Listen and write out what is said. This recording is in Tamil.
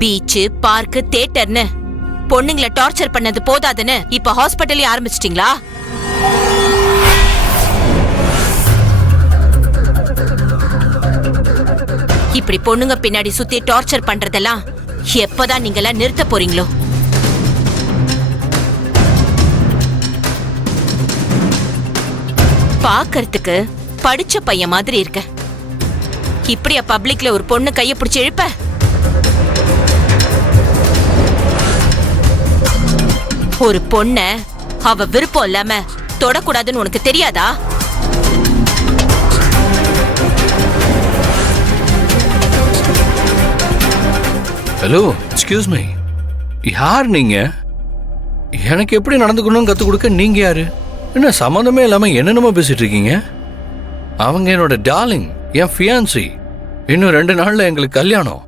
பீச், பார்க், தியேட்டர்னு பொண்ணுங்களை டார்ச்சர் பண்ணது போதாதுன்னு இப்ப ஹாஸ்பிட்டலே ஆரம்பிச்சிட்டீங்களா? இப்படி பொண்ணுங்க பின்னாடி சுத்தி டார்ச்சர் பண்றதெல்லாம் எப்பதான் நீங்கெல்லாம் நிறுத்த போறீங்களோ? பாக்கறதுக்கு படிச்ச பையன் மாதிரி இருக்க. இப்படியா பப்ளிக்ல ஒரு பொண்ணு கைய பிடிச்சு இழுப்ப? ஒரு பொண்ண அவ விருப்பம் இல்லாம தொடக்கூடாதுன்னு உனக்கு தெரியாதா? ஹலோ, எக்ஸ்கியூஸ் மீ, யார் நீங்க? எனக்கு எப்படி நடந்துக்கணும்னு கத்து கொடுக்க நீங்க யாரு? என்ன சம்மந்தமே இல்லாம என்னென்னமோ பேசிட்டு இருக்கீங்க? அவங்க என்னோட டார்லிங், என் ஃபியான்சி. இன்னும் 2 நாள்ல எங்களுக்கு கல்யாணம்.